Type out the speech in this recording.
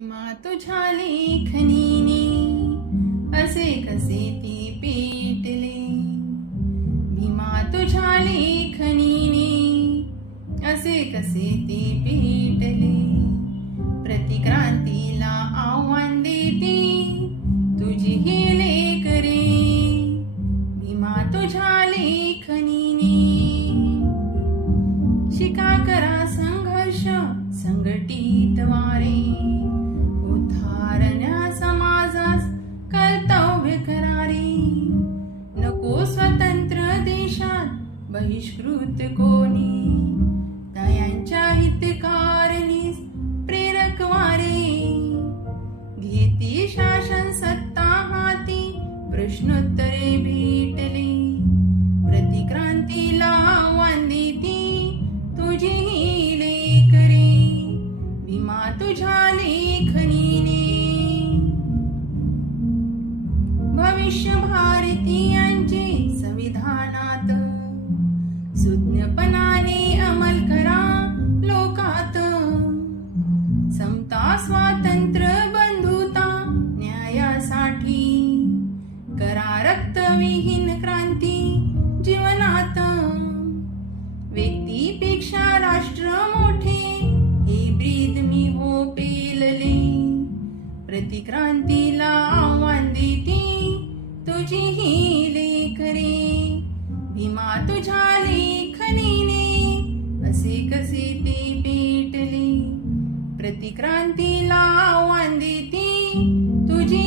मा तुझ्या लेखणीने असे कसे ती पेटले, भीमा तुझ्या लेखणीने असे कसे ती पेटले. प्रतिक्रांतीला आव्हान देते तुझी ही लेकरे, भीमा तुझ्या लेखणीने. शिका करा संघर्ष संघटित वारे, उद्धारण्या समाजास कर्तव्य करारे. नको स्वतंत्र देशात बहिष्कृत कोणी, दयांच्या हितकारणीस प्रेरक वारे. घेती शासन सत्ता हाती प्रश्नोत्तरे भेटली, प्रतिक्रांतीला आव्हान देती तुझी ही लेकरे, भीमा तुझ्या लेखणीने. भविष्य भारतीयांचे संविधानात सुज्ञपणाने अंमल करा लोकात. समता स्वातंत्र्य बंधुता न्यायासाठी करा रक्तविहीन क्रांती जीवनात. व्यक्तीपेक्षा राष्ट्र मोठे हे ब्रीद मी हो पेलले, प्रतिक्रांतीला आव्हान देते तुझी ही लेकरे, भीमा तुझ्या लेखणीने असे कसे ते पेटले. प्रतिक्रांतीला आव्हान देते तुझी